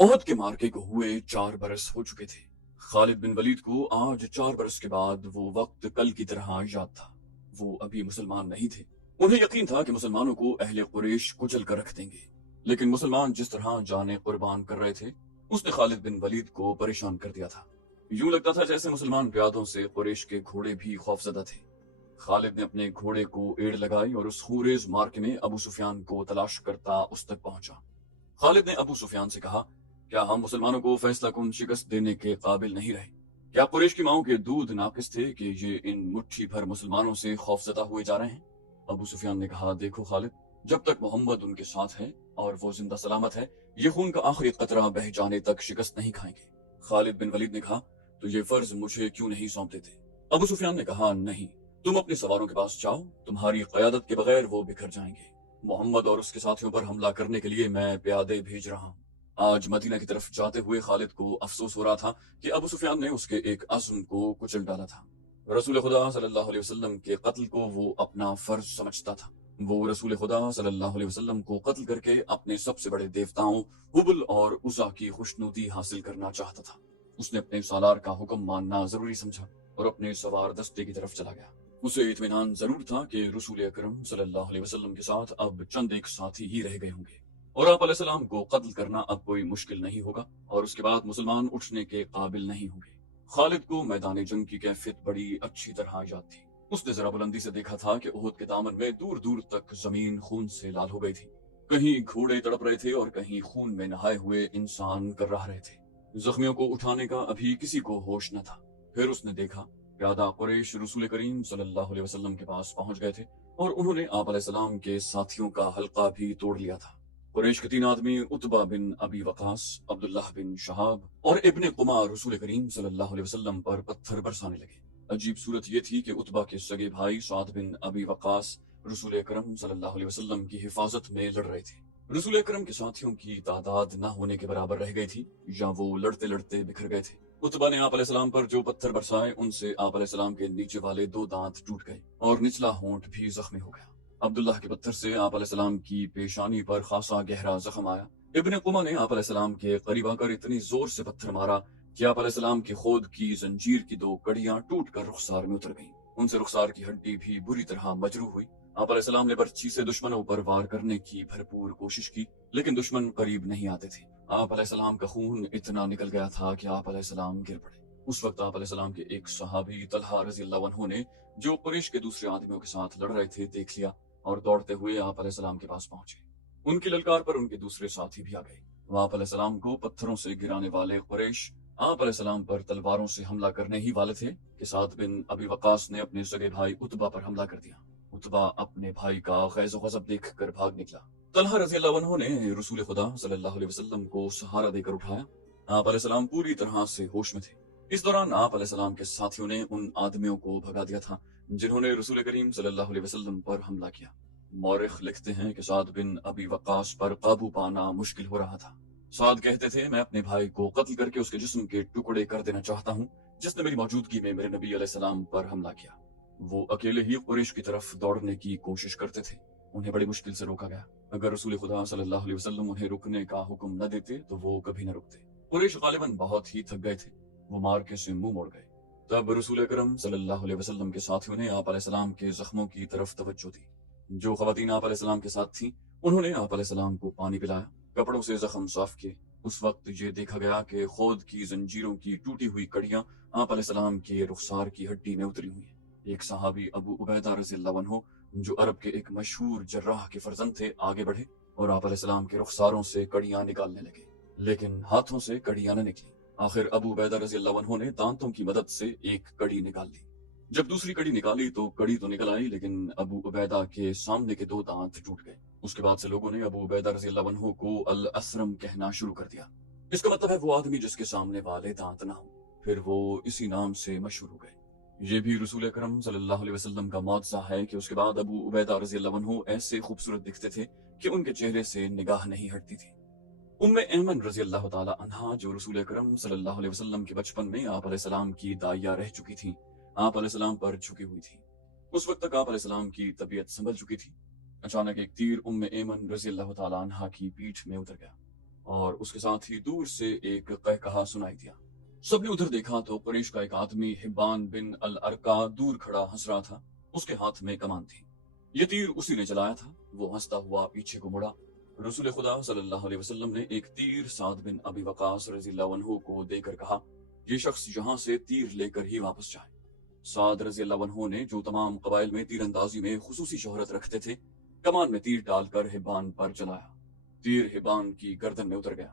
ओहद के मार्के को हुए 4 बरस हो चुके थे। खालिद बिन वलीद को आज 4 बरस के बाद वो वक्त कल की तरह याद था। वो अभी मुसलमान नहीं थे। उन्हें यकीन था कि मुसलमानों को अहले कुरैश कुचल कर रख देंगे, लेकिन मुसलमान जिस तरह जाने कुर्बान कर रहे थे उसने खालिद बिन वलीद को परेशान कर दिया था। यूं लगता था जैसे मुसलमान प्यादों से कुरैश के घोड़े भी खौफजदा थे। खालिद ने अपने घोड़े को एड़ लगाई और उस खूरेज मार्के में अबू सुफियान को तलाश करता उस तक पहुंचा। खालिद ने अबू सुफियान से कहा, क्या हम मुसलमानों को फैसला कुन शिकस्त देने के काबिल नहीं रहे? क्या कुरैश की माओं के दूध नाकिस थे कि ये इन मुट्ठी भर मुसलमानों से खौफजदा हुए जा रहे हैं? अबू सुफियान ने कहा, देखो खालिद, जब तक मोहम्मद उनके साथ है और वो जिंदा सलामत है, ये खून का आखिरी कतरा बह जाने तक शिकस्त नहीं खाएंगे। खालिद बिन वलीद ने कहा, तो ये फर्ज मुझे क्यों नहीं सौंप देते? अबू सुफियान ने कहा, नहीं, तुम अपने सवारों के पास जाओ, तुम्हारी कयादत के बगैर वो बिखर जाएंगे। मोहम्मद और उसके साथियों पर हमला करने के लिए मैं प्यादे भेज रहा हूँ। आज मदीना की तरफ जाते हुए खालिद को अफसोस हो रहा था कि अबू सुफियान ने उसके एक अज़्म को कुचल डाला था। रसूल खुदा सल्लल्लाहु अलैहि वसल्लम के कत्ल को वो अपना फर्ज समझता था। वो रसूल खुदा सल्लल्लाहु अलैहि वसल्लम को कत्ल करके अपने सबसे बड़े देवताओं हुबल और उज़ा की खुशनुदी हासिल करना चाहता था। उसने अपने सालार का हुक्म मानना जरूरी समझा और अपने सवार दस्ते की तरफ चला गया। उसे इत्मीनान जरूर था कि रसूल अकरम सल्लल्लाहु अलैहि वसल्लम के साथ अब चंद एक साथी ही रह गए होंगे और आप अलैहिस्सलाम को कत्ल करना अब कोई मुश्किल नहीं होगा और उसके बाद मुसलमान उठने के काबिल नहीं होंगे। खालिद को मैदान जंग की कैफियत बड़ी अच्छी तरह याद थी। उसने जरा बुलंदी से देखा था कि उहद के दामन में दूर दूर तक जमीन खून से लाल हो गई थी। कहीं घोड़े तड़प रहे थे और कहीं खून में नहाए हुए इंसान कर्राह रहे थे। जख्मियों को उठाने का अभी किसी को होश न था। फिर उसने देखा, प्यादा कुरैश रसूल करीम सल्लल्लाहु अलैहि वसल्लम के पास पहुंच गए थे और उन्होंने आप अलैहिस्सलाम के साथियों का हल्का भी तोड़ लिया था। कुरैश के 3 आदमी उतबा बिन अबी वकास, अब्दुल्लाह बिन शहाब और इब्ने कुमा रसूल करीम सल्लल्लाहु अलैहि वसल्लम पर पत्थर बरसाने लगे। अजीब सूरत यह थी कि उतबा के सगे भाई साद बिन अबी वकास रसूल अकरम सल्लल्लाहु अलैहि वसल्लम की हिफाजत में लड़ रहे थे। रसूल अकरम के साथियों की तादाद न होने के बराबर रह गई थी या वो लड़ते लड़ते बिखर गए थे। उतबा ने आप अलैहिस्सलाम पर जो पत्थर बरसाए उनसे आप अलैहिस्सलाम के नीचे वाले 2 दांत टूट गए और निचला होंठ भी जख्मी हो गया। अब्दुल्लाह के पत्थर से आप अलैहिस्सलाम की पेशानी पर खासा गहरा जख्म आया। इब्ने कुमा ने आप अलैहिस्सलाम के करीब आकर इतनी जोर से पत्थर मारा कि आप अलैहिस्सलाम की खोद की जंजीर की 2 कड़ियां टूट कर रुखसार में उतर गईं। उनसे रुखसार की हड्डी भी बुरी तरह मजरूह हुई। आप अलैहिस्सलाम ने बर्छी से दुश्मनों पर वार करने की भरपूर कोशिश की, लेकिन दुश्मन करीब नहीं आते थे। आप अलैहिस्सलाम का खून इतना निकल गया था कि आप अलैहिस्सलाम गिर पड़े। उस वक्त आप अलैहिस्सलाम के एक सहाबी तलहा रज़ियल्लाहु अन्हु ने, जो कुरैश के दूसरे आदमियों के साथ लड़ रहे थे, देख लिया और दौड़ते हुए आप अलैहिस्सलाम के पास पहुंचे। उनकी ललकार पर उनके दूसरे साथी भी आ गए। वो आप अलैहिस्सलाम को पत्थरों से गिराने वाले कुरैश आप अलैहिस्सलाम पर तलवारों से हमला करने ही वाले थे कि साद बिन अबी वकास ने अपने सगे भाई उतबा पर हमला कर दिया। उतबा अपने भाई का गैज़ गज़ब देख कर भाग निकला। तलहा रज़ियल्लाहु अन्हु ने रसूल खुदा सल्लल्लाहु अलैहि वसल्लम को सहारा देकर उठाया। आप अलैहिस्सलाम पूरी तरह से होश में थे। इस दौरान आप अलैहिस्सलाम के साथियों ने उन आदमियों को भगा दिया था जिन्होंने रसूल करीम सल्लल्लाहु अलैहि वसल्लम पर हमला किया। मौरिख लिखते हैं कि साद बिन अबी वकास पर काबू पाना मुश्किल हो रहा था। साद कहते थे, मैं अपने भाई को कत्ल करके उसके जिस्म के टुकड़े कर देना चाहता हूँ जिसने मेरी मौजूदगी में मेरे नबी अलैहिस्सलाम पर हमला किया। वो अकेले ही कुरैश की तरफ दौड़ने की कोशिश करते थे। उन्हें बड़ी मुश्किल से रोका गया। अगर रसूल खुदा सल्लल्लाहु अलैहि वसल्लम उन्हें रुकने का हुक्म न देते तो वो कभी न रुकते। कुरैश गालिबन बहुत ही थक गए थे। वो मार्के से मुंह मोड़ गए। तब रसूल अकरम सल्लल्लाहु अलैहि वसल्लम के साथियों ने आप अलैहिस्सलाम के जख्मों की तरफ तवज्जो दी। जो खवातीन आप अलैहिस्सलाम के साथ थीं, उन्होंने आप अलैहिस्सलाम को पानी पिलाया, कपड़ों से जख्म साफ किए। उस वक्त ये देखा गया कि खोद की जंजीरों की टूटी हुई कड़ियां आप अलैहिस्सलाम के रुखसार की हड्डी में उतरी हुई हैं। एक सहाबी अबू उबैदा रज़ियल्लाहु अन्हु, जो अरब के एक मशहूर जर्राह के फर्जंद थे, आगे बढ़े और आप अलैहिस्सलाम के रुखसारों से कड़ियां निकालने लगे, लेकिन हाथों से कड़ियां न निकली। आखिर अबू उबैदा रज़ियल्लाहु अन्हु ने दांतों की मदद से एक कड़ी निकाल ली। जब दूसरी कड़ी निकाली तो कड़ी तो निकल आई, लेकिन अबू उबैदा के सामने के 2 दांत टूट गए। उसके बाद से लोगों ने अबू उबैदा रज़ियल्लाहु अन्हु को अल असरम कहना शुरू कर दिया। इसका मतलब है वो आदमी जिसके सामने वाले दांत ना हो। फिर वो इसी नाम से मशहूर हो गए। ये भी रसूल अकरम सल्लल्लाहु अलैहि वसल्लम का मौजज़ा है कि उसके बाद अबू उबैदा रज़ियल्लाहु अन्हु ऐसे खूबसूरत दिखते थे कि उनके चेहरे से निगाह नहीं हटती थी। उम्मे ऐमन रज़ियल्लाहु ताला अन्हा, जो रसूल अकरम सल्लल्लाहु अलैहि वसल्लम के बचपन में आप अलैहिस्सलाम की दाइया रह चुकी थीं, आप अलैहिस्सलाम पर झुकी हुई थी। उस वक्त तक आप अलैहिस्सलाम की तबीयत संभल चुकी थी। अचानक एक तीर उम्मे ऐमन रज़ियल्लाहु ताला अन्हा की पीठ में उतर गया اور اس کے ساتھ ہی دور سے ایک قہقہا سنائی دیا۔ سب نے ادھر دیکھا تو قریش کا ایک آدمی حبان بن الارقا دور کھڑا ہنس رہا تھا، اس کے ہاتھ میں کمان تھی، یہ تیر اسی نے چلایا تھا۔ وہ ہنستا ہوا پیچھے کو مڑا۔ رسول خدا صلی اللہ علیہ وسلم نے ایک تیر سعد بن ابی وقاص رضی اللہ عنہ کو دے کر کہا، یہ شخص یہاں سے تیر لے کر ہی واپس جائے۔ سعد رضی اللہ عنہ نے، جو تمام قبائل میں تیر اندازی میں خصوصی شہرت رکھتے تھے، کمان میں تیر ڈال کر حبان پر چلایا۔ تیر حبان کی گردن میں اتر گیا۔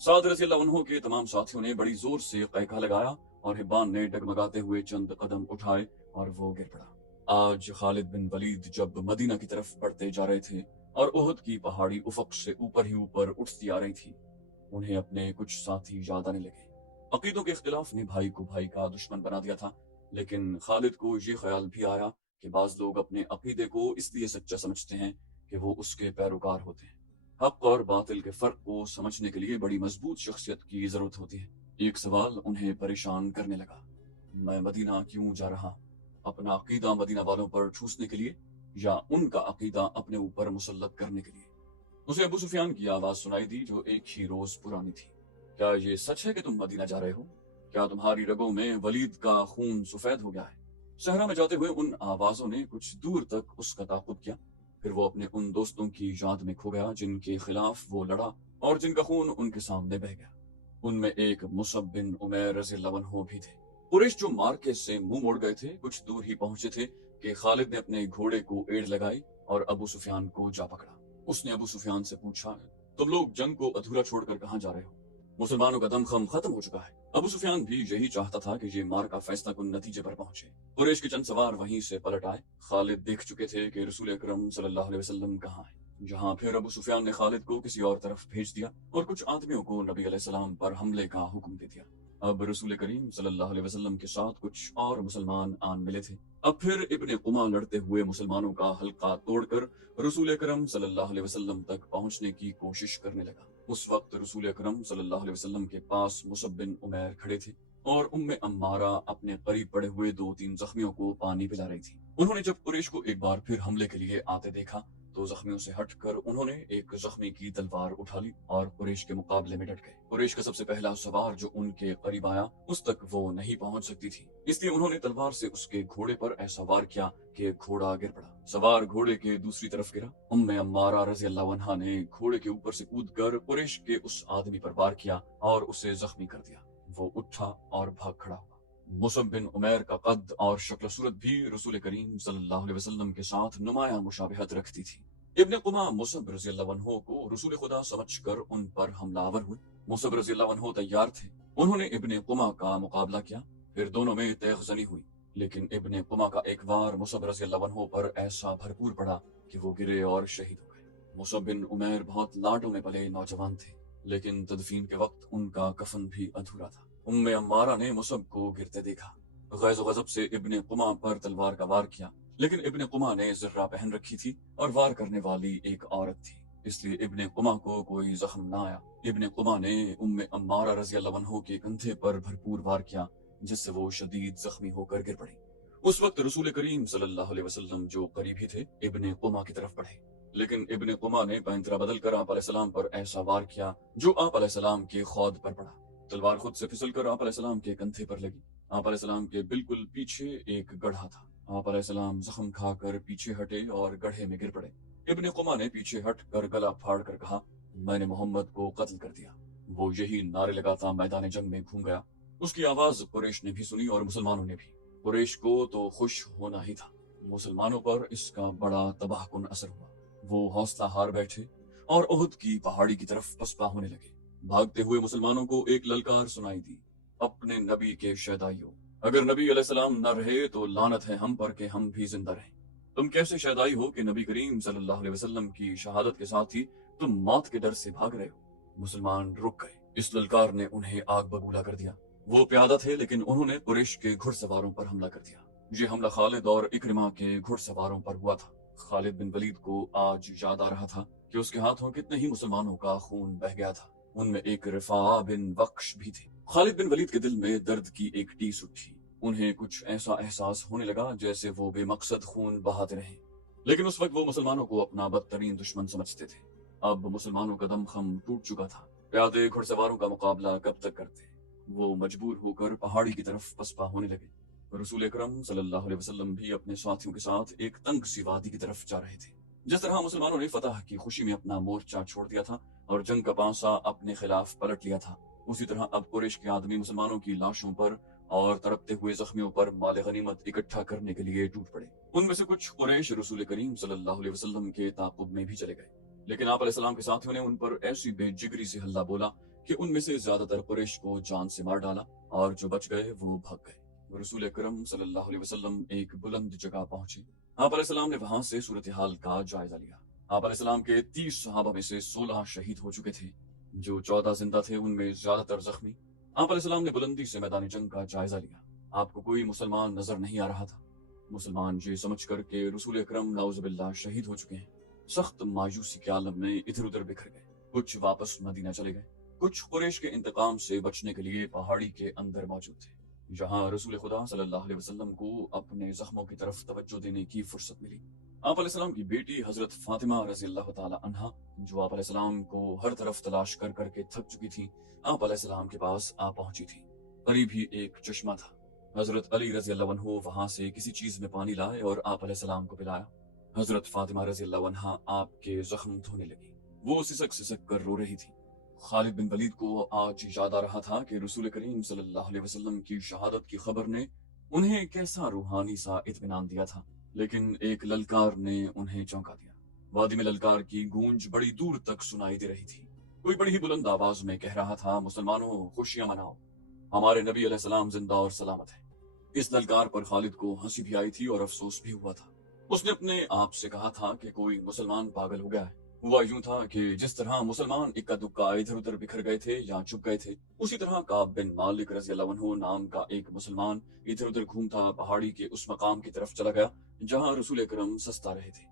سعد رضی اللہ عنہ کے تمام ساتھیوں نے بڑی زور سے قہقہا لگایا اور حبان نے ڈگمگاتے ہوئے چند قدم اٹھائے اور وہ گر پڑا۔ آج خالد بن ولید جب مدینہ کی طرف بڑھتے جا رہے تھے اور احد کی پہاڑی افق سے اوپر ہی اوپر اٹھتی آ رہی تھی، انہیں اپنے کچھ ساتھی یاد آنے لگے۔ عقیدوں کے اختلاف نے بھائی کو بھائی کا دشمن بنا دیا تھا، لیکن خالد کو یہ خیال بھی آیا کہ بعض لوگ اپنے عقیدے کو اس لیے سچا سمجھتے ہیں کہ وہ اس کے پیروکار ہوتے ہیں۔ حق اور باطل کے فرق کو سمجھنے کے لیے بڑی مضبوط شخصیت کی ضرورت ہوتی ہے۔ ایک سوال انہیں پریشان کرنے لگا، میں مدینہ کیوں جا رہا؟ اپنا عقیدہ مدینہ والوں پر ٹھوسنے کے لیے یا ان کا عقیدہ اپنے اوپر مسلط کرنے کے لیے؟ اسے ابو سفیان کی آواز سنائی دی جو ایک ہی روز پرانی تھی، کیا یہ سچ ہے کہ تم مدینہ جا رہے ہو؟ کیا تمہاری رگوں میں ولید کا خون سفید ہو گیا ہے؟ صحرا میں جاتے ہوئے ان آوازوں نے کچھ دور تک اس کا تعاقب کیا، پھر وہ اپنے ان دوستوں کی یاد میں کھو گیا جن کے خلاف وہ لڑا اور جن کا خون ان کے سامنے بہہ گیا۔ ان میں ایک مصعب بن عمیر رضی اللہ عنہ بھی تھے۔ قریش جو مارکے سے منہ موڑ گئے تھے، کچھ دور ہی پہنچے تھے کہ خالد نے اپنے گھوڑے کو ایڑ لگائی اور ابو سفیان کو جا پکڑا۔ اس نے ابو سفیان سے پوچھا، تم لوگ جنگ کو ادھورا چھوڑ کر کہاں جا رہے ہو؟ مسلمانوں کا دم خم ختم ہو چکا ہے۔ ابو سفیان بھی یہی چاہتا تھا کہ یہ مارکا فیصلہ کن نتیجے پر پہنچے۔ قریش کے چند سوار وہیں سے پلٹ آئے۔ خالد دیکھ چکے تھے کہ رسول اکرم صلی اللہ علیہ وسلم کہاں ہیں۔ جہاں پھر ابو سفیان نے خالد کو کسی اور طرف بھیج دیا اور کچھ آدمیوں کو نبی علیہ السلام پر حملے کا حکم دے دیا۔ اب رسول کریم صلی اللہ علیہ وسلم کے ساتھ کچھ اور مسلمان آن ملے تھے۔ اب پھر ابن قمہ لڑتے ہوئے مسلمانوں کا حلقہ توڑ کر رسول اکرم صلی اللہ علیہ وسلم تک پہنچنے کی کوشش کرنے لگا۔ اس وقت رسول اکرم صلی اللہ علیہ وسلم کے پاس مصعب بن عمیر کھڑے تھے اور عمارہ اپنے قریب پڑے ہوئے 2-3 زخمیوں کو پانی پلا رہی تھی۔ انہوں نے جب قریش کو ایک بار پھر حملے کے لیے آتے دیکھا تو زخمیوں سے ہٹ کر انہوں نے ایک زخمی کی تلوار اٹھا لی اور قریش کے مقابلے میں ڈٹ گئے۔ قریش کا سب سے پہلا سوار جو ان کے قریب آیا اس تک وہ نہیں پہنچ سکتی تھی، اس لیے انہوں نے تلوار سے اس کے گھوڑے پر ایسا وار کیا کہ گھوڑا گر پڑا۔ سوار گھوڑے کے دوسری طرف گرا۔ عمارہ رضی اللہ عنہا نے گھوڑے کے اوپر سے کود کر قریش کے اس آدمی پر وار کیا اور اسے زخمی کر دیا۔ وہ اٹھا اور بھاگ کھڑا ہوا۔ مصعب بن عمیر کا قد اور شکل و صورت بھی رسول کریم صلی اللہ علیہ وسلم کے ساتھ نمایاں مشابہت رکھتی تھی۔ ابن قمہ مصعب رضی اللہ عنہ کو رسول خدا سمجھ کر ان پر حملہ آور ہوئے۔ مصعب رضی اللہ عنہ تیار تھے، انہوں نے ابن قمہ کا مقابلہ کیا، پھر دونوں میں تیغ زنی ہوئی، لیکن ابن قمہ کا ایک وار مصعب رضی اللہ عنہ پر ایسا بھرپور پڑا کہ وہ گرے اور شہید ہو گئے۔ مصعب بن عمیر بہت لاڈوں میں پلے نوجوان تھے، لیکن تدفین کے وقت ان کا کفن بھی ادھورا تھا۔ عمارہ نے مصعب کو گرتے دیکھا، غیظ و غضب سے ابن قمہ پر تلوار کا وار کیا، لیکن ابن قمہ نے زرہ پہن رکھی تھی اور وار کرنے والی ایک عورت تھی، اس لیے ابن قمہ کو کوئی زخم نہ آیا۔ ابن قمہ نے عمارہ رضی اللہ عنہ کے کندھے پر بھرپور وار کیا جس سے وہ شدید زخمی ہو کر گر پڑی۔ اس وقت رسول کریم صلی اللہ علیہ وسلم جو قریب ہی تھے ابن قمہ کی طرف بڑھے، لیکن ابن قمہ نے پینترا بدل کر آپ علیہ السلام پر ایسا وار کیا جو آپ علیہ السلام کے خود پر پڑا۔ تلوار خود سے پھسل کر آپ علیہ السلام کے کندھے پر لگی۔ آپ علیہ السلام کے بالکل پیچھے ایک گڑھا تھا۔ آپ علیہ السلام زخم کھا کر پیچھے ہٹے اور گڑھے میں گر پڑے۔ ابن قمہ نے پیچھے ہٹ کر گلا پھاڑ کر کہا، میں نے محمد کو قتل کر دیا۔ وہ یہی نعرے لگاتا میدان جنگ میں گھوم گیا۔ اس کی آواز قریش نے بھی سنی اور مسلمانوں نے بھی۔ قریش کو تو خوش ہونا ہی تھا، مسلمانوں پر اس کا بڑا تباہ کن اثر ہوا۔ وہ حوصلہ ہار بیٹھے اور احد کی پہاڑی کی طرف پسپا ہونے لگے۔ بھاگتے ہوئے مسلمانوں کو ایک للکار سنائی دی، اپنے نبی کے شیدائیوں، اگر نبی علیہ السلام نہ رہے تو لعنت ہے ہم پر کہ ہم بھی زندہ رہیں۔ تم کیسے شیدائی ہو کہ نبی کریم صلی اللہ علیہ وسلم کی شہادت کے ساتھ ہی تم موت کے ڈر سے بھاگ رہے ہو؟ مسلمان رک گئے۔ اس للکار نے انہیں آگ بگولا کر دیا۔ وہ پیادہ تھے لیکن انہوں نے قریش کے گھڑ سواروں پر حملہ کر دیا۔ یہ حملہ خالد اور اکرمہ کے گھڑ سواروں پر ہوا تھا۔ خالد بن ولید کو آج یاد آ رہا تھا کہ اس کے ہاتھوں کتنے ہی مسلمانوں کا خون بہہ گیا تھا۔ ان میں ایک رفاعہ بن وقش بھی تھے۔ خالد بن ولید کے دل میں درد کی ایک ٹیس اٹھی۔ انہیں کچھ ایسا احساس ہونے لگا جیسے وہ بے مقصد خون بہاتے رہیں، لیکن اس وقت وہ مسلمانوں کو اپنا بدترین دشمن سمجھتے تھے۔ اب مسلمانوں کا دم خم ٹوٹ چکا تھا۔ پیادے گھڑسواروں کا مقابلہ کب تک کرتے؟ وہ مجبور ہو کر پہاڑی کی طرف پسپا ہونے لگے۔ رسول اکرم صلی اللہ علیہ وسلم بھی اپنے ساتھیوں کے ساتھ ایک تنگ سی وادی کی طرف جا رہے تھے۔ جس طرح مسلمانوں نے فتح کی خوشی میں اپنا مورچہ چھوڑ دیا تھا اور جنگ کا پانسا اپنے خلاف پلٹ لیا تھا، اسی طرح اب قریش کے آدمی مسلمانوں کی لاشوں پر اور تڑپتے ہوئے زخمیوں پر مال غنیمت اکٹھا کرنے کے لیے ٹوٹ پڑے۔ ان میں سے کچھ قریش رسول کریم صلی اللہ علیہ وسلم کے تعاقب میں بھی چلے گئے، لیکن آپ علیہ السلام کے ساتھیوں نے ان پر ایسی بے جگری سے حملہ بولا کہ ان میں سے زیادہ تر قریش کو جان سے مار ڈالا، اور جو بچ گئے وہ بھاگ گئے۔ رسول اکرم صلی اللہ علیہ وسلم ایک بلند جگہ پہنچے۔ آپ علیہ السلام نے وہاں سے صورتحال کا جائزہ لیا۔ آپ علیہ السلام کے 30 صحابہ میں سے 16 شہید ہو چکے تھے، جو 14 زندہ تھے ان میں زیادہ تر زخمی۔ آپ علیہ السلام نے بلندی سے میدان جنگ کا جائزہ لیا۔ آپ کو کوئی مسلمان نظر نہیں آ رہا تھا۔ مسلمان یہ سمجھ کر کہ رسول اکرم نعوذ باللہ شہید ہو چکے ہیں، سخت مایوسی کے عالم میں ادھر ادھر بکھر گئے۔ کچھ واپس مدینہ چلے گئے، کچھ قریش کے انتقام سے بچنے کے لیے پہاڑی کے اندر موجود تھے، جہاں رسول خدا صلی اللہ علیہ وسلم کو اپنے زخموں کی طرف توجہ دینے کی فرصت ملی۔ آپ علیہ السلام کی بیٹی حضرت فاطمہ رضی اللہ تعالی عنہا، جو آپ علیہ السلام کو ہر طرف تلاش کر کر کے تھک چکی تھی، آپ علیہ السلام کے پاس آ پہنچی تھی۔ قریب ہی ایک چشمہ تھا۔ حضرت علی رضی اللہ عنہ وہاں سے کسی چیز میں پانی لائے اور آپ علیہ السلام کو پلایا۔ حضرت فاطمہ رضی اللہ عنہا آپ کے زخم دھونے لگی۔ وہ سسک سسک کر رو رہی تھی۔ خالد بن ولید کو آج یاد آ رہا تھا کہ رسول کریم صلی اللہ علیہ وسلم کی شہادت کی خبر نے انہیں کیسا روحانی سا اطمینان دیا تھا، لیکن ایک للکار نے انہیں چونکا دیا۔ وادی میں للکار کی گونج بڑی دور تک سنائی دے رہی تھی۔ کوئی بڑی ہی بلند آواز میں کہہ رہا تھا، مسلمانوں خوشیاں مناؤ، ہمارے نبی علیہ السلام زندہ اور سلامت ہے۔ اس للکار پر خالد کو ہنسی بھی آئی تھی اور افسوس بھی ہوا تھا۔ اس نے اپنے آپ سے کہا تھا کہ کوئی مسلمان پاگل ہو گیا ہے۔ ہوا یوں تھا کہ جس طرح مسلمان اکا دکا ادھر ادھر بکھر گئے تھے یا چھپ گئے تھے، اسی طرح کعب بن مالک رضی اللہ عنہ نام کا ایک مسلمان ادھر ادھر گھومتا پہاڑی کے اس مقام کی طرف چلا گیا جہاں رسول اکرم سستا رہے تھے۔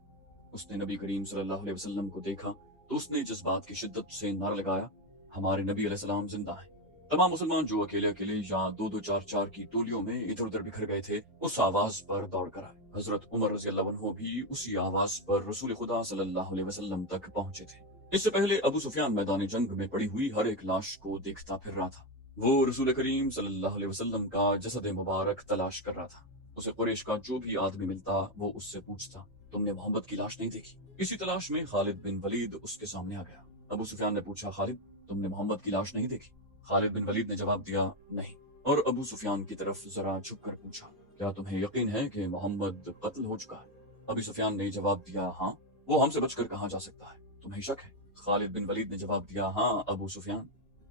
اس نے نبی کریم صلی اللہ علیہ وسلم کو دیکھا تو اس نے جذبات کی شدت سے نعرہ لگایا، ہمارے نبی علیہ السلام زندہ ہیں۔ تمام مسلمان جو اکیلے اکیلے یا دو دو چار چار کی ٹولیوں میں ادھر ادھر بکھر گئے تھے، اس آواز پر دوڑ کر آئے۔ حضرت عمر رضی اللہ عنہ بھی اسی آواز پر رسول خدا صلی اللہ علیہ وسلم تک پہنچے تھے۔ اس سے پہلے ابو سفیان میدان جنگ میں پڑی ہوئی ہر ایک لاش کو دیکھتا پھر رہا تھا۔ وہ رسول کریم صلی اللہ علیہ وسلم کا جسد مبارک تلاش کر رہا تھا۔ اسے قریش کا جو بھی آدمی ملتا وہ اس سے پوچھتا، تم نے محمد کی لاش نہیں دیکھی؟ اسی تلاش میں خالد بن ولید اس کے سامنے آ گیا۔ ابو سفیان نے پوچھا، خالد تم نے محمد کی لاش نہیں دیکھی؟ خالد بن ولید نے جواب دیا، نہیں، اور ابو سفیان کی طرف ذرا جھک کر پوچھا، کیا تمہیں یقین ہے کہ محمد قتل ہو چکا ہے؟ ابو سفیان نے جواب دیا، ہاں، وہ ہم سے بچ کر کہاں جا سکتا ہے، تمہیں شک ہے؟ خالد بن ولید نے جواب دیا، ہاں ابو سفیان،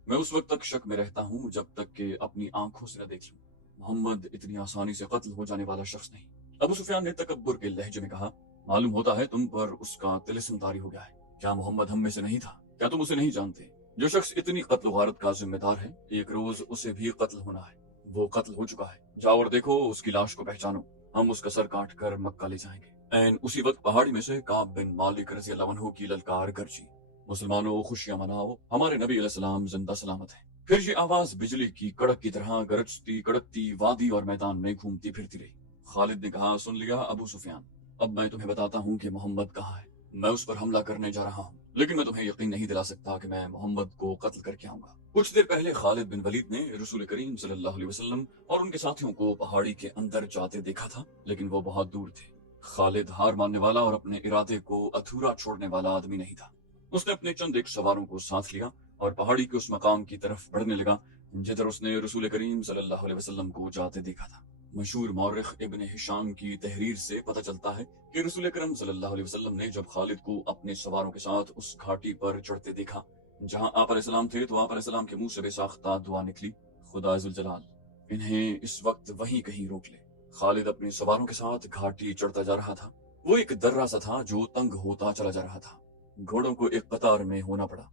میں اس وقت تک شک میں رہتا ہوں جب تک کہ اپنی آنکھوں سے نہ دیکھ لوں۔ محمد اتنی آسانی سے قتل ہو جانے والا شخص نہیں۔ ابو سفیان نے تکبر کے لہجے میں کہا، معلوم ہوتا ہے تم پر اس کا طلسم طاری ہو گیا ہے۔ کیا محمد ہم میں سے نہیں تھا؟ کیا تم اسے نہیں جانتے؟ جو شخص اتنی قتل و غارت کا ذمہ دار ہے، ایک روز اسے بھی قتل ہونا ہے۔ وہ قتل ہو چکا ہے، جاؤ اور دیکھو اس کی لاش کو پہچانو، ہم اس کا سر کاٹ کر مکہ لے جائیں گے۔ این اسی وقت پہاڑی میں سے کعب بن مالک رضی اللہ عنہ کی للکار گرجی، مسلمانوں خوشیاں مناؤ، ہمارے نبی علیہ السلام زندہ سلامت ہیں۔ پھر یہ آواز بجلی کی کڑک کی طرح گرجتی کڑکتی وادی اور میدان میں گھومتی پھرتی رہی۔ خالد نے کہا، سن لیا ابو سفیان، اب میں تمہیں بتاتا ہوں کہ محمد کہاں ہے۔ میں اس پر حملہ کرنے جا رہا ہوں، لیکن میں تمہیں یقین نہیں دلا سکتا کہ میں محمد کو قتل کر کے آؤں گا۔ کچھ دیر پہلے خالد بن ولید نے رسول کریم صلی اللہ علیہ وسلم اور ان کے ساتھیوں کو پہاڑی کے اندر جاتے دیکھا تھا، لیکن وہ بہت دور تھے۔ خالد ہار ماننے والا اور اپنے ارادے کو ادھورا چھوڑنے والا آدمی نہیں تھا۔ اس نے اپنے چند ایک سواروں کو ساتھ لیا اور پہاڑی کے اس مقام کی طرف بڑھنے لگا جدھر اس نے رسول کریم صلی اللہ علیہ وسلم کو جاتے دیکھا تھا۔ مشہور مورخ ابن ہشام کی تحریر سے پتہ چلتا ہے کہ رسول اکرم صلی اللہ علیہ وسلم نے جب خالد کو اپنے سواروں کے ساتھ اس گھاٹی پر چڑھتے دیکھا جہاں آپ علیہ السلام تھے، تو آپ علیہ السلام کے منہ سے بے ساختہ دعا نکلی، خدا ذوالجلال انہیں اس وقت وہیں کہیں روک لے۔ خالد اپنے سواروں کے ساتھ گھاٹی چڑھتا جا رہا تھا۔ وہ ایک درہ سا تھا جو تنگ ہوتا چلا جا رہا تھا۔ گھوڑوں کو ایک قطار میں ہونا پڑا۔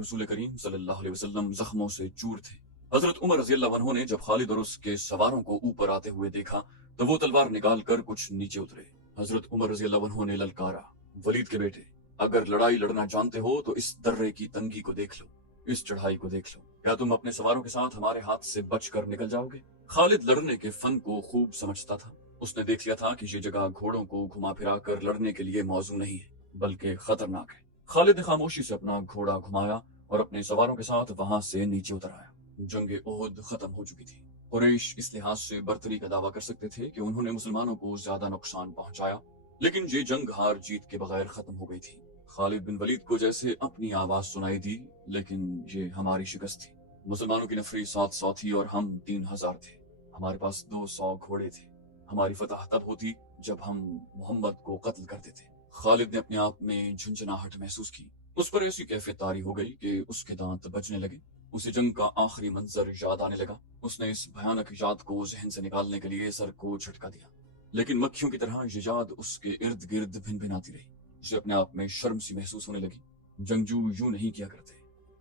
رسول کریم صلی اللہ علیہ وسلم زخموں سے چور تھے۔ حضرت عمر رضی اللہ عنہ نے جب خالد اور اس کے سواروں کو اوپر آتے ہوئے دیکھا تو وہ تلوار نکال کر کچھ نیچے اترے۔ حضرت عمر رضی اللہ عنہ نے للکارا، ولید کے بیٹے، اگر لڑائی لڑنا جانتے ہو تو اس درے کی تنگی کو دیکھ لو، اس چڑھائی کو دیکھ لو، کیا تم اپنے سواروں کے ساتھ ہمارے ہاتھ سے بچ کر نکل جاؤ گے؟ خالد لڑنے کے فن کو خوب سمجھتا تھا۔ اس نے دیکھ لیا تھا کہ یہ جگہ گھوڑوں کو گھما پھرا کر لڑنے کے لیے موزوں نہیں ہے بلکہ خطرناک ہے۔ خالد نے خاموشی سے اپنا گھوڑا گھمایا और अपने सवारों के साथ वहां से नीचे उतर आया। जंग ओहद खत्म हो चुकी थी। कुरैश इस लिहाज से बर्तरी का दावा कर सकते थे कि उन्होंने मुसलमानों को ज्यादा नुकसान पहुंचाया, लेकिन ये जंग हार जीत के बगैर खत्म हो गई थी। खालिद बिन वलीद को जैसे अपनी आवाज सुनाई दी, लेकिन ये हमारी शिकस्त थी। मुसलमानों की नफरी 700 थी और हम 3000 थे। हमारे पास 200 घोड़े थे। हमारी फतह तब होती जब हम मोहम्मद को कत्ल करते थे। खालिद ने अपने आप में झंझनाहट महसूस की। उस पर ऐसी कैफियत तारी हो गई कि उसके दांत बजने लगे। उसे जंग का आखिरी मंजर याद आने लगा। उसने इस भयानक याद को जहन से निकालने के लिए सर को झटका दिया, लेकिन मक्खियों की तरह ये याद उसके इर्द गिर्द भिन भिनाती रही। उसे अपने आप में शर्म सी महसूस होने लगी। जंगजू यूं नहीं किया करते।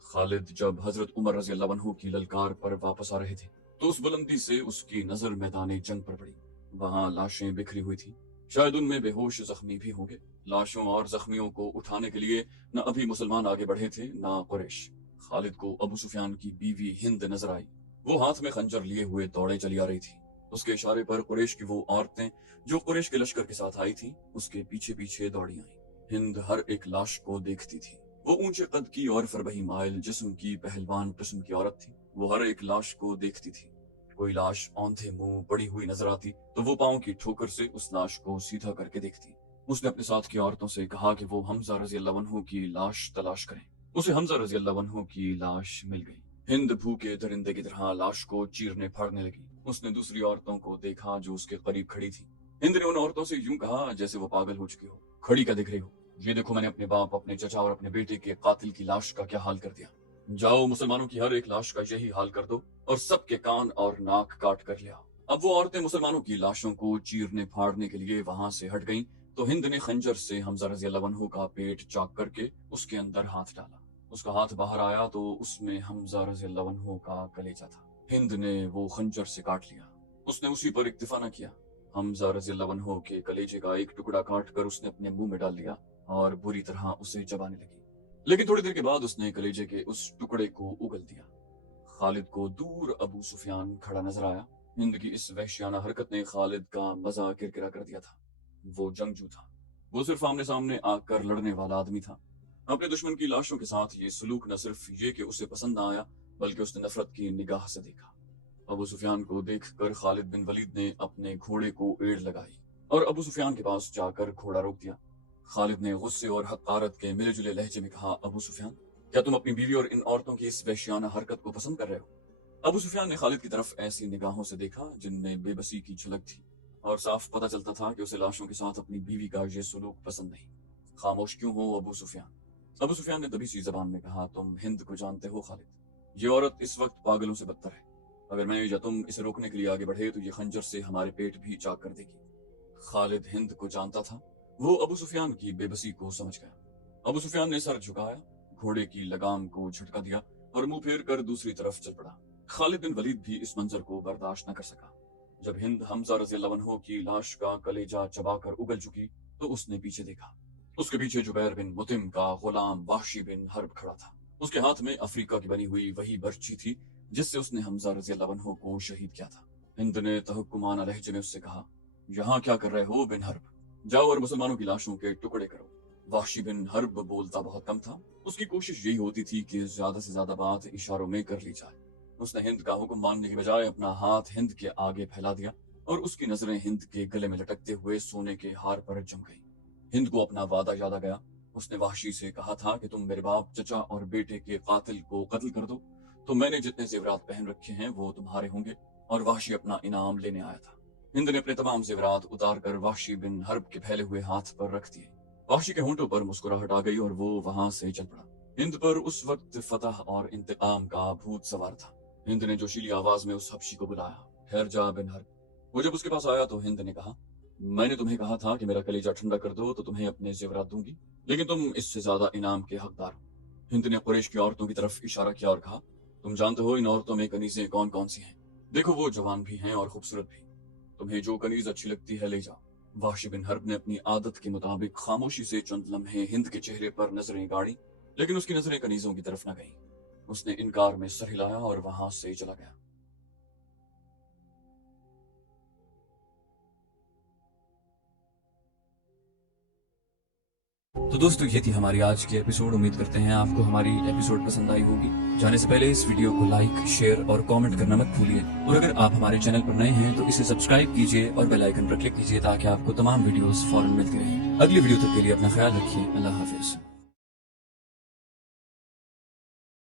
खालिद जब हजरत उमर रजी अल्लाह अन्हु की ललकार पर वापस आ रहे थे, तो उस बुलंदी से उसकी नजर मैदान जंग पर पड़ी। वहां लाशें बिखरी हुई थी। शायद उनमें बेहोश जख्मी भी होंगे। लाशों और जख्मियों को उठाने के लिए न अभी मुसलमान आगे बढ़े थे, न कुरैश। खालिद को अबू सुफियान की बीवी हिंद नजर आई। वो हाथ में खंजर लिए हुए दौड़े चली आ रही थी। उसके इशारे पर कुरैश की वो औरतें जो कुरैश के लश्कर के साथ आई थीं, उसके पीछे पीछे दौड़ी आईं। हिंद हर एक लाश को देखती थी। वो ऊंचे कद की और फरबही माइल जिस्म की पहलवान किस्म की औरत थी। वो हर एक लाश को देखती थी। कोई लाश औंधे मुंह पड़ी हुई नजर आती तो वो पांव की ठोकर से उस लाश को सीधा करके देखती। उसने अपने साथ की औरतों से कहा कि वो हमजा रजी अल्लाह अन्हु की लाश तलाश करें। उसे हमजा रजी अल्लाह अन्हु की लाश मिल गई। हिंद भूखे दरिंदे की तरह लाश को चीरने फाड़ने लगी। उसने दूसरी औरतों को देखा जो उसके करीब खड़ी थी। हिंद ने उन औरतों से यूं कहा जैसे वो पागल हो चुकी हो। खड़ी क्या दिख रही हो? ये देखो, मैंने अपने बाप, अपने चचा और अपने बेटे के कातिल की लाश का क्या हाल कर दिया। जाओ, मुसलमानों की हर एक लाश का यही हाल कर दो और सबके कान और नाक काट कर ले आओ। अब वो औरतें मुसलमानों की लाशों को चीरने फाड़ने के लिए वहां से हट गईं, तो हिंद ने खंजर से हमजा रजी अल्लाह अन्हु का पेट चाक करके उसके अंदर हाथ डाला। उसका हाथ बाहर आया तो उसमें हमजा रजी अल्लाह अन्हु का कलेजा था। हिंद ने वो खंजर से काट लिया। उसने उसी पर इक्तिफा न किया। हमजा रजी अल्लाह अन्हु के कलेजे का एक टुकड़ा काट कर उसने अपने मुंह में डाल लिया और बुरी तरह उसे चबाने लगी। लेकिन थोड़ी देर के बाद उसने कलेजे के उस टुकड़े को उगल दिया। खालिद को दूर अबू सुफियान खड़ा नजर आया। हिंद की इस वहशियाना हरकत ने खालिद का मजा किरकिरा कर दिया था। वो जंगजू था। वो सिर्फ आमने सामने आकर लड़ने वाला आदमी था। अपने दुश्मन की लाशों के साथ ये सलूक न सिर्फ ये कि उसे पसंद न आया, बल्कि उसने नफरत की निगाह से देखा। अबू सुफियान को देखकर खालिद बिन वलीद ने अपने घोड़े को एड़ लगाई और अबू सुफियान के पास जाकर घोड़ा रोक दिया। खालिद ने गुस्से और हकारत के मिले जुले लहजे में कहा, अबू सुफियान, क्या तुम अपनी बीवी और इन औरतों की इस वहशियाना हरकत को पसंद कर रहे हो? अबू सुफियान ने खालिद की तरफ ऐसी निगाहों से देखा जिनमें बेबसी की झलक थी और साफ पता चलता था कि उसे लाशों के साथ अपनी बीवी का ये सलूक पसंद नहीं। खामोश क्यों हो अबू सुफियान? अबू सुफियान ने दबी सी जबान में कहा, तुम हिंद को जानते हो खालिद। ये औरत इस वक्त पागलों से बदतर है। अगर मैं या तुम इसे रोकने के लिए आगे बढ़े तो ये खंजर से हमारे पेट भी चाक कर देगी। खालिद हिंद को जानता था। वो अबू सुफियान की बेबसी को समझ गया। अबू सुफियान ने सर झुकाया, घोड़े की लगाम को झटका दिया और मुंह फेर कर दूसरी तरफ चल पड़ा। खालिद बिन वलीद भी इस मंजर को बर्दाश्त न कर सका। जब हिंद हमजा रजी अल्लाह अन्हु की लाश का कलेजा चबाकर उगल चुकी तो उसने पीछे देखा। उसके पीछे जुबैर बिन मुतिम का गुलाम वाहशी बिन हर्ब खड़ा था। उसके हाथ में अफ्रीका की बनी हुई वही बर्छी थी जिससे उसने हमजा रजी अल्लाह अन्हु को शहीद किया था। हिंद ने तहक्कुमाना लहजे में उससे कहा, यहाँ क्या कर रहे हो बिन हर्ब? जाओ और मुसलमानों की लाशों के टुकड़े करो। वाहशी बिन हर्ब बोलता बहुत कम था। उसकी कोशिश यही होती थी कि ज्यादा से ज्यादा बात इशारों में कर ली जाए। उसने हिंद का हुक्म मानने की बजाय अपना हाथ हिंद के आगे फैला दिया और उसकी नजरें हिंद के गले में लटकते हुए सोने के हार पर जम गई। हिंद को अपना वादा याद आ गया। उसने वाहशी से कहा था कि तुम मेरे बाप, चचा और बेटे के कातिल को कत्ल कर दो तो मैंने जितने जेवरात पहन रखे हैं वो तुम्हारे होंगे। और वाहशी अपना इनाम लेने आया था। हिंद ने अपने तमाम जेवरात उतार कर वाहशी बिन हर्ब के फैले हुए हाथ पर रख दिए। वाहशी के होंठों पर मुस्कुराहट आ गई और वो वहां से चल पड़ा। हिंद पर उस वक्त फतह और इंतकाम का भूत सवार था। हिंद ने जोशीली आवाज में उस हबशी को बुलाया, ठहर जा बिन हर्ब। वो जब उसके पास आया तो हिंद ने कहा, मैंने तुम्हें कहा था कि मेरा कलेजा ठंडा कर दो तो तुम्हें अपने जेवरात दूंगी, लेकिन तुम इससे ज्यादा इनाम के हकदार हो। हिंद ने कुरैश की औरतों की तरफ इशारा किया और कहा, तुम जानते हो इन औरतों में कनीजें कौन कौन सी हैं? देखो, वो जवान भी हैं और खूबसूरत भी। तुम्हें जो कनीज अच्छी लगती है ले जाओ। वाहशी बिन हर्ब ने अपनी आदत के मुताबिक खामोशी से चंद लम्हे हिंद के चेहरे पर नजरें गाड़ी, लेकिन उसकी नजरें कनीजों की तरफ न गईं। उसने इनकार में सर हिलाया और वहां से चला गया। تو دوستو یہ تھی ہماری آج کی ایپیسوڈ. امید کرتے ہیں آپ کو ہماری ایپیسوڈ پسند آئی ہوگی. جانے سے پہلے اس ویڈیو کو لائک، شیئر اور کامنٹ کرنا مت بھولیے. اور اگر آپ ہمارے چینل پر نئے ہیں تو اسے سبسکرائب کیجیے اور بیل آئیکن پر کلک کیجیے تاکہ آپ کو تمام ویڈیوز فوراً ملتی رہیں. اگلی ویڈیو تک کے لیے اپنا خیال رکھیے. اللہ حافظ.